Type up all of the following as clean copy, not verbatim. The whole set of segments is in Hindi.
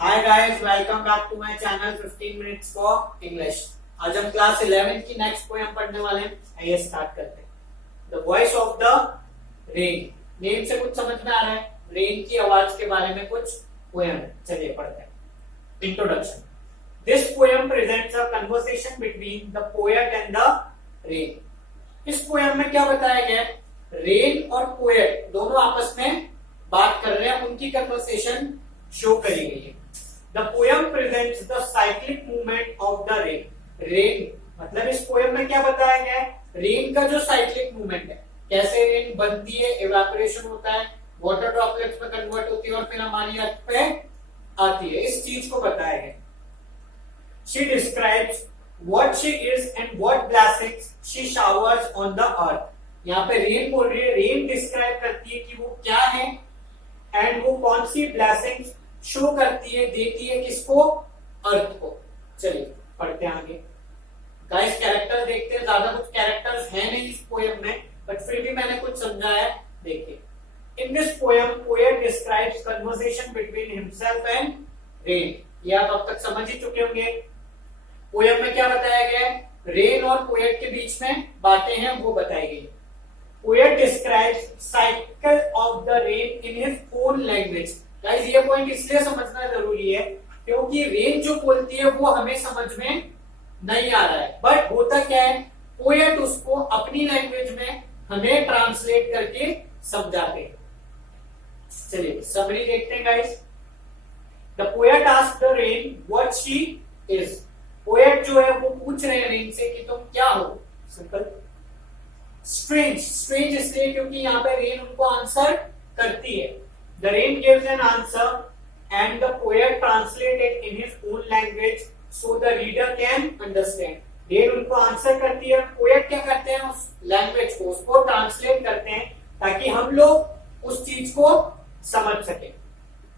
Hi guys, welcome back to my channel 15 minutes for English. आज हम क्लास 11 की नेक्स्ट पोएम पढ़ने वाले हैं। आइए स्टार्ट करते हैं। The voice of the rain. Name से कुछ समझ में आ रहा है? रेन की आवाज के बारे में कुछ पोएम। चलिए पढ़ते हैं। Introduction. This poem presents a conversation between the poet and the rain. इस पोएम में क्या बताया गया है? रेन और पोएट दोनों आपस में बात कर रहे हैं, उनकी कन्वर्सेशन शो करी गई है। The poem presents the cyclic movement of the rain. Rain मतलब इस पोएम में क्या बताया गया है? रेन का जो साइक्लिक मूवमेंट है, कैसे रेन बनती है, इवेपोरेशन होता है, वाटर ड्रॉपलेट्स में कन्वर्ट होती है और फिर हमारी अर्थ पे आती है, इस चीज को बताया गया। She describes what she is and what blessings she showers on the earth. यहाँ पे रेन बोल रही है, रेन डिस्क्राइब करती है कि वो क्या है एंड वो कौन सी ब्लेसिंग्स शो करती है, देती है किसको? अर्थ को। चलिए पढ़ते हैं आगे। गाइस कैरेक्टर देखते हैं। ज्यादा कुछ कैरेक्टर्स हैं नहीं इस पोएम में, बट फिर भी मैंने कुछ समझाया है, देखिए। In this poem poet describes conversation between himself and rain. ये आप अब तक समझ ही चुके होंगे। पोएम में क्या बताया गया है? रेन और पोएट के बीच में बातें हैं, वो बताई गई। Poet describes cycle of the rain in his own language. Guys ये पॉइंट इसलिए समझना जरूरी है क्योंकि रेन जो बोलती है वो हमें समझ में नहीं आ रहा है, बट होता क्या है, पोएट उसको अपनी लैंग्वेज में हमें ट्रांसलेट करके समझाते हैं। चलिए समरी देखते हैं guys. The poet asked the rain what she is. Poet जो है वो पूछ रहे हैं रेन से कि तुम क्या हो। सिंपल। स्ट्रेंज। स्ट्रेंज इसलिए क्योंकि यहाँ पे रेन उनको आंसर करती है। The rain gives an answer and the poet translates it in his own language so the reader can understand. Rain उनको आंसर करती है, पोएट क्या करते हैं? उस लैंग्वेज को, उसको ट्रांसलेट करते हैं ताकि हम लोग उस चीज को समझ सके।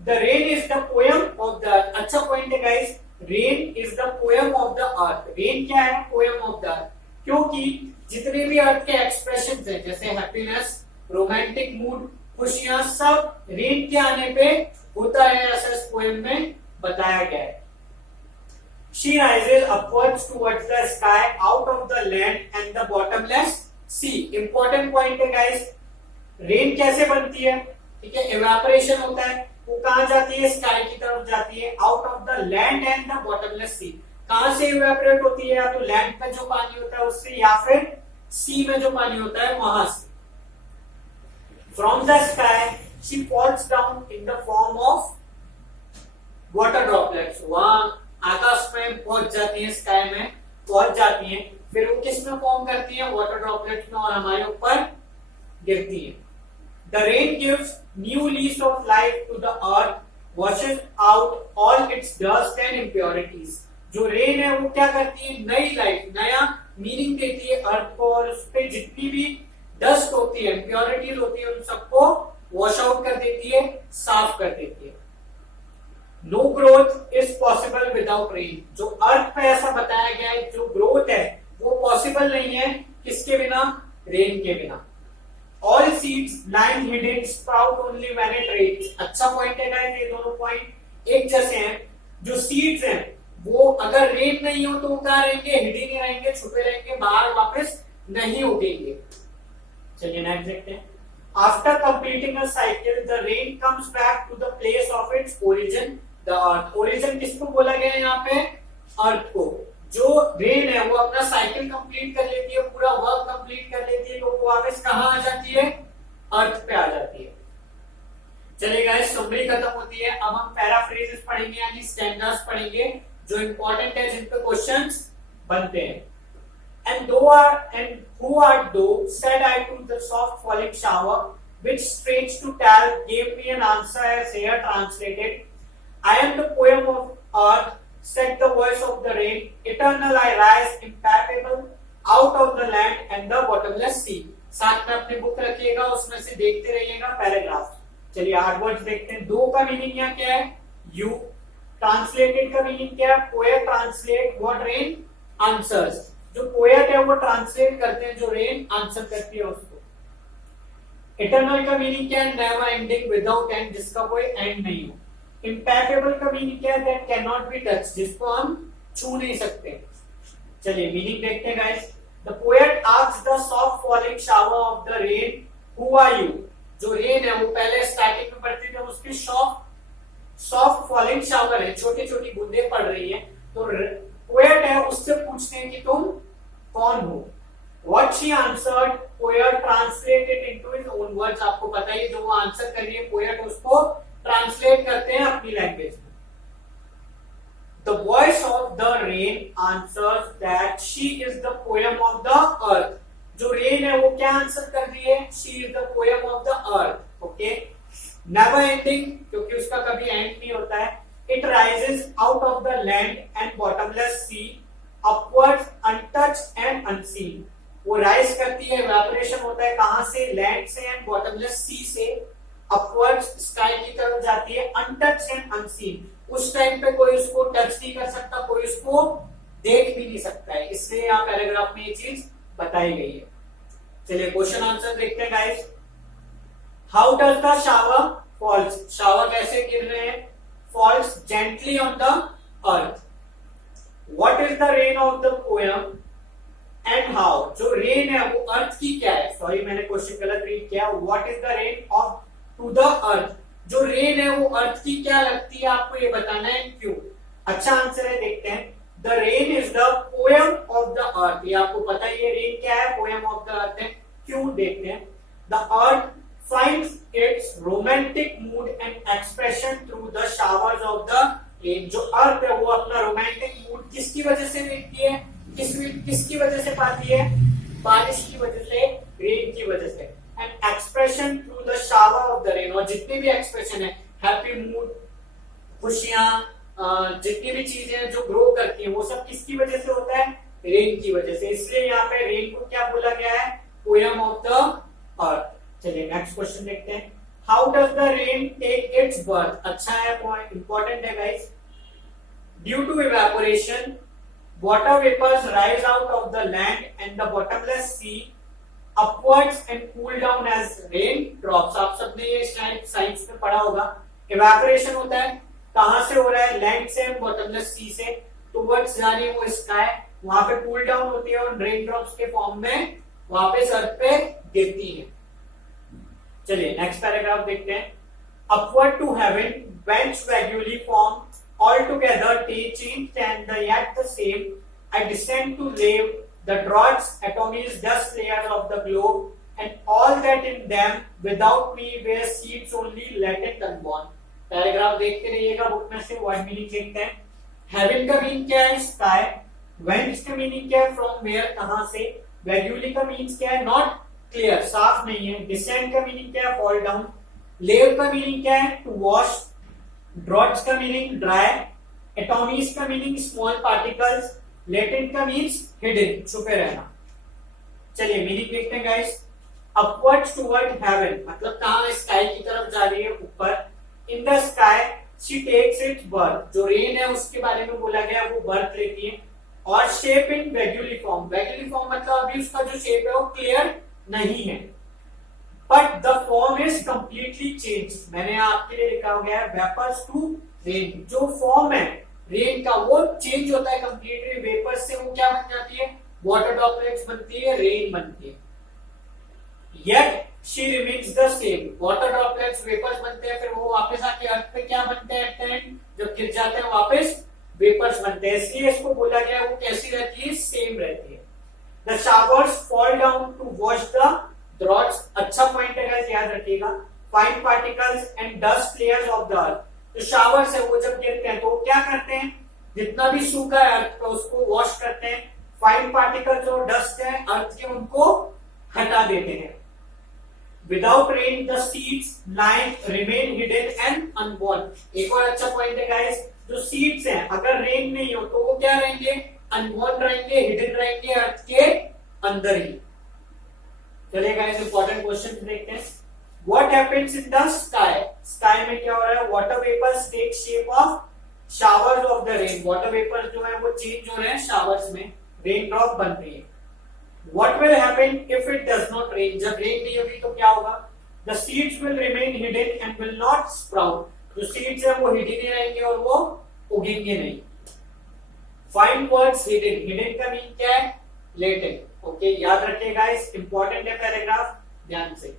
The rain is the poem of the earth. अच्छा पॉइंट है guys. Rain is the poem of the earth. Rain क्या है? पोएम ऑफ द अर्थ। क्योंकि जितने भी अर्थ के एक्सप्रेशन हैं, जैसे हैप्पीनेस, रोमांटिक मूड, खुशियां, सब रेन के आने पे होता है, ऐसा इस पोएम में बताया गया है। She rises upwards towards the sky out of the land and the bottomless sea. Important point है गाइस। रेन कैसे बनती है? ठीक है, इवेपोरेशन होता है, वो कहां जाती है? स्काई की तरफ जाती है। Out of the land and the bottomless sea. कहां से इवेपोरेट होती है? या तो लैंड पे जो पानी होता है उससे, या फिर सी में जो पानी होता है वहां से। From the sky, she falls down in the form of water droplets. वहां आकाश में पहुंच जाती है, स्काई में पहुंच जाती है, फिर वो किस में फॉर्म करती है? वाटर ड्रॉपलेट्स में, और हमारे ऊपर गिरती है। The rain gives new lease of life to the earth, washes out all its dust and impurities. जो रेन है वो क्या करती है? नई लाइफ, नया मीनिंग देती है अर्थ को, और उस पर जितनी भी डस्ट होती है, इम्प्योरिटीज होती है, उन सबको वॉश आउट कर देती है, साफ कर देती है। No growth is possible without rain. जो अर्थ पे ऐसा बताया गया है, जो ग्रोथ है वो पॉसिबल नहीं है किसके बिना? रेन के बिना। All seeds lying hidden sprout only when it rains. अच्छा पॉइंट है गाइस, ये दोनों पॉइंट एक जैसे हैं। जो सीड्स हैं वो अगर रेन नहीं हो तो वो कहां रहेंगे? हिडन ही रहेंगे, छुपे रहेंगे, बाहर वापस नहीं उगेंगे। चलिए नेक्स्ट देखते हैं। After completing a cycle the rain comes back to the place of its origin the earth. Origin किसको बोला गया है यहाँ पे? अर्थ को। जो रेन है वो अपना साइकिल कंप्लीट कर लेती है, पूरा वर्क कंप्लीट कर लेती है, तो वो वापस कहाँ आ जाती है? अर्थ पे आ जाती है। चलिए गाइस समरी खत्म होती है। अब हम पैराफ्रेजेस पढ़ेंगे, यानी स्टैंजास पढ़ेंगे जो इंपॉर्टेंट है, जिन पे क्वेश्चंस बनते हैं। And who art thou, said I to the soft falling shower, which strange to tell gave me an answer as here translated. I am the poem of earth, said the voice of the rain. Eternal I rise, impalpable, out of the land and the bottomless sea. साथ में अपनी बुक रखिएगा, उसमें से देखते रहिएगा पैराग्राफ। चलिए आठ वर्ड्स देखते हैं। दो का मीनिंग यहाँ क्या है? यू। ट्रांसलेटेड का मीनिंग क्या है? Poet translate what rain answers. जो पोएट है वो ट्रांसलेट करते हैं जो रेन आंसर करती है उसको। इटर्नल का मीनिंग क्या है? नेवर एंडिंग, विदाउट एंड, जिसका कोई एंड नहीं हो। इम्पैकेबल का मीनिंग क्या है? That can not be touch, जिसको हम छू नहीं सकते। चलिए मीनिंग देखते हैं guys. The poet asks the soft falling shower of the rain, who are you? जो रेन है वो पहले स्टार्टिंग में पड़ती थी, उसकी सॉफ्ट फॉलिंग शावर है, छोटी छोटी बूंदें पड़ रही है। तो पोएट है उससे पूछते हैं कि तुम कौन हो? What she answered, poet translated into his own words। आपको पता है जो वो आंसर कर रही है पोएट उसको ट्रांसलेट करते हैं अपनी लैंग्वेज में। The voice of the rain answers that she is the poem of the earth। जो रेन है वो क्या आंसर कर रही है? She is the poem of the earth। Okay, never ending, क्योंकि उसका कभी एंड नहीं होता है। It rises out of the land and bottomless sea, upwards untouched and unseen। वो राइज करती है, इवेपोरेशन होता है कहां से? लैंड से एंड बॉटमलेस सी से, अपवर्ड्स स्काई की तरफ जाती है, अनटच्ड एंड अनसीन। उस टाइम पे कोई उसको टच नहीं कर सकता, कोई उसको देख भी नहीं सकता है, इसलिए यहाँ पैराग्राफ में ये चीज बताई गई है। चलिए क्वेश्चन आंसर देखते हैं guys. How does the shower falls? Shower कैसे गिर रहे हैं? Falls gently on the earth. What is the rain of the poem and how? जो रेन है वो अर्थ की क्या है? सॉरी मैंने क्वेश्चन गलत रीड किया। What is the rain of to the earth? जो रेन है वो अर्थ की क्या लगती है, आपको ये बताना है, क्यों? अच्छा आंसर है, देखते हैं। The rain is the poem of the अर्थ। ये आपको पता है, ये रेन क्या है? पोएम ऑफ द अर्थ है। क्यों? देखते हैं। The earth finds its romantic mood and expression through the showers of the rain। जो अर्थ है वो अपना रोमांटिक मूड किसकी वजह से देखती है? किसकी वजह से पाती है? बारिश की वजह से, रेन की वजह से। And expression through the shower of the rain. और जितनी भी एक्सप्रेशन है, हैप्पी मूड, खुशियां, जितनी भी चीजें जो ग्रो करती हैं वो सब किसकी वजह से होता है? रेन की वजह से। इसलिए यहाँ पे रेन को क्या बोला गया है? Poem of the earth. चलिए नेक्स्ट क्वेश्चन देखते हैं। How does the rain take its birth? अच्छा है, पॉइंट इंपॉर्टेंट है guys. Due to evaporation, water vapors rise out of the land and the bottomless sea upwards and cool down as rain drops। आप सबने ये शायद साइंस में पढ़ा होगा। इवेपोरेशन होता है, कहां से हो रहा है? लैंड से, बॉटमलेस सी से टुवर्ड्स जा रही है वो स्काई, वहां पे कूल डाउन होती है और रेन ड्रॉप्स के फॉर्म में वापस अर्थ पे गिरती है। चलिए नेक्स्ट पैराग्राफ देखते हैं। Upward to heaven bench gradually form all together changed and yet the same, I descend to leave the dross, atomies, dust layers of the globe, and all that in them without me were seeds only latent unborn। Paragraph देखते रहिएगा बुक में से, वर्ड मीनिंग देखते हैं। हेवन का मीनिंग क्या है? स्काई। वेंच का मीनिंग क्या है? फ्रॉम वेयर, कहां से। ग्रेजुअली का मीनिंग क्या है? नॉट क्लियर, साफ नहीं है। डिसेंड का मीनिंग क्या है? Fall down. लेव का मीनिंग क्या है? To wash. ड्रॉट्स का मीनिंग ड्राई। एटॉमीज का मीनिंग स्मॉल पार्टिकल्स। लेटेंट का मीन्स हिडन, छुपे रहना। चलिए मीनिंग देखते हैं गाइस। अपवर्ड्स टुवर्ड हेवन मतलब कहां? स्काई की तरफ जा रही है, ऊपर। In the sky she takes its birth. जो रेन है उसके बारे में बोला गया, वो बर्थ लेती है। और शेप इन वेग्यूली फॉर्म। वेग्यूली फॉर्म मतलब अभी उसका जो शेप है वो क्लियर नहीं है, but the form is completely change. मैंने आपके लिए लिखा हो गया है वेपर्स टू रेन। जो फॉर्म है रेन का वो चेंज होता है कंप्लीटली। वेपर से वो क्या बन जाती है? वाटर ड्रॉपलेट्स बनती है, रेन बनती है। Yet she remains the same. Water droplets vapours बनते हैं, फिर वो वापस आके अर्थ पे क्या बनते हैं? जब गिर जाते हैं वापस वेपर्स बनते हैं। इसलिए इसको बोला गया वो कैसी रहती है? सेम रहती है। The showers fall down to wash the droughts. अच्छा पॉइंट है गाइस, याद रखिएगा। Fine particles and dust layers of the earth. जो शावर्स है वो जब गिरते हैं तो वो क्या करते हैं? जितना भी सूखा है अर्थ का उसको वॉश करते हैं। फाइन पार्टिकल्स और डस्ट है अर्थ के, उनको हटा देते हैं। Without rain the seeds line remain hidden and unborn. एक और अच्छा पॉइंट है गाइस, जो सीड्स हैं अगर रेन नहीं हो तो वो क्या रहेंगे? अनबॉर्न रहेंगे, हिडन रहेंगे अर्थ के अंदर ही। चलिए गाइस इंपॉर्टेंट क्वेश्चन देखते हैं। What happens in the sky? Sky में क्या हो रहा है? Water vapours take shape of showers of the rain. Water vapours जो है वो चेंज हो रहे हैं शावर्स में, रेन ड्रॉप बन रही है। What will happen if it does not rain? जब रेन नहीं होगी तो क्या होगा? The seeds will remain hidden and will not sprout। जो सीड्स है वो हिडन ही रहेंगे और वो उगेंगे नहीं। फाइंड वर्ड्स हिडन, हिडन का मीन क्या है? लेटेंट। ओके, याद रखिएगा, इस इंपॉर्टेंट है पैराग्राफ, ध्यान से।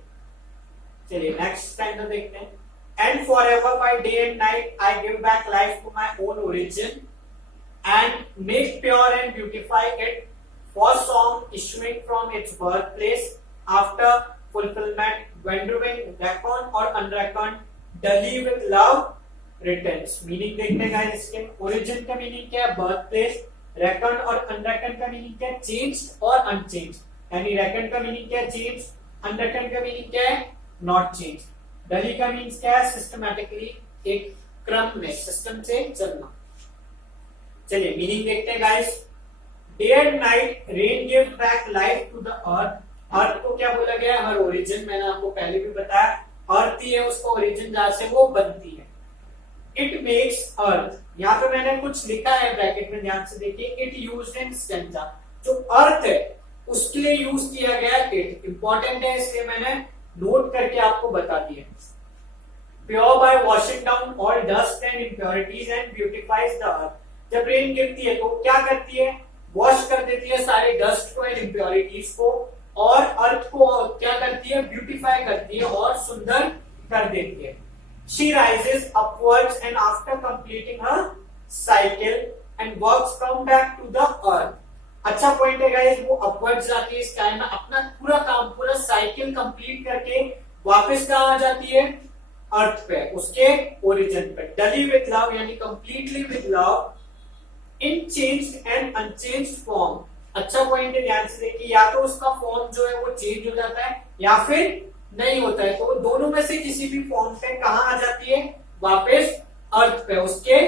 चलिए नेक्स्ट स्टैंडा देखते हैं। And forever by day and night I give back life to my own origin and make pure and beautify it for song issuing from its birthplace after fulfillment, wandering reckoned or unreckoned, daily with love returns। Meaning देखते हैं गाइस इसके। ओरिजिन का मीनिंग क्या है? Birth place. रेकॉर्ड और अनरेकॉर्ड का मीनिंग क्या है? चेंज्ड और अनचेंज्ड। यानी रेकॉर्ड का मीनिंग क्या है? चेंज। अनरेकॉर्ड का मीनिंग क्या है? Not change. डली का मीन्स क्या है? सिस्टमैटिकली, एक क्रम में, सिस्टम से चलना। चलिए मीनिंग देखते हैं guys. Day and night rain give back life to the earth. Earth को क्या बोला गया है? हर ओरिजिन, मैंने आपको पहले भी बताया, अर्थ ही है उसका ओरिजिन जहां से वो बनती है। इट मेक्स अर्थ, यहाँ पे मैंने कुछ लिखा है ब्रैकेट में, ध्यान से देखिए। इट यूज्ड इन स्टेंजा, जो अर्थ है उसके लिए यूज किया गया इट। इंपॉर्टेंट है इसलिए मैंने नोट करके आपको बता दिया। Pure by washing down all dust and impurities and beautifies the earth. जब रेन गिरती है तो क्या करती है? वॉश कर देती है सारे डस्ट को एंड इम्प्योरिटीज को, और अर्थ को क्या करती है? ब्यूटिफाई करती है और सुंदर कर देती है। She rises upwards and after completing her cycle and works come back to the earth। अच्छा पॉइंट है गाइस, वो अपवर्ड्स जाती है स्काई में, अपना पूरा काम, पूरा साइकिल कंप्लीट करके वापस कहाँ आ जाती है? अर्थ पे, उसके ओरिजिन पे। डली विद लव यानी completely with love, in changed and unchanged form. अच्छा पॉइंट है, ध्यान से देखिए। या तो उसका फॉर्म जो है वो चेंज हो जाता है या फिर नहीं होता है, तो दोनों में से किसी भी फॉर्म पे कहां आ जाती है? वापस अर्थ पे, उसके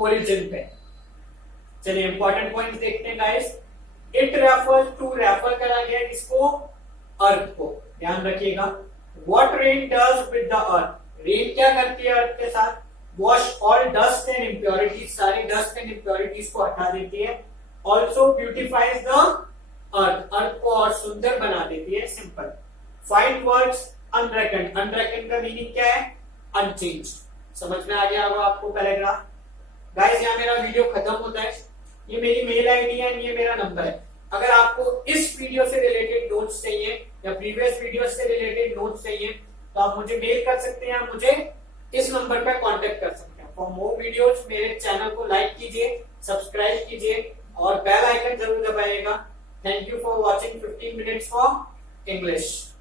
ओरिजिन पे। चलिए इंपॉर्टेंट पॉइंट देखते हैं guys. It refers to, refer करा गया किसको? अर्थ को, ध्यान रखिएगा। What rain does with the earth, rain क्या करती है अर्थ के साथ? Wash all dust and impurities, सारी डस्ट एंड इम्प्योरिटीज को हटा देती है। Also beautifies the earth, earth को और सुंदर बना देती है। Simple. Find words unreckoned, unreckoned का मीनिंग क्या है? अनचेंज्ड। समझ में आ गया होगा आपको पैराग्राफ। गाइस यहाँ मेरा वीडियो खत्म होता है। ये मेरी मेल आईडी है, ये मेरा नंबर है। अगर आपको इस वीडियो से रिलेटेड नोट्स चाहिए या प्रीवियस वीडियो से रिलेटेड नोट्स चाहिए तो आप मुझे मेल कर सकते हैं, मुझे इस नंबर पर कांटेक्ट कर सकते हैं। फॉर मोर वीडियोस मेरे चैनल को लाइक कीजिए, सब्सक्राइब कीजिए और बेल आइकन जरूर दबाइएगा। Thank you for watching 15 minutes for English.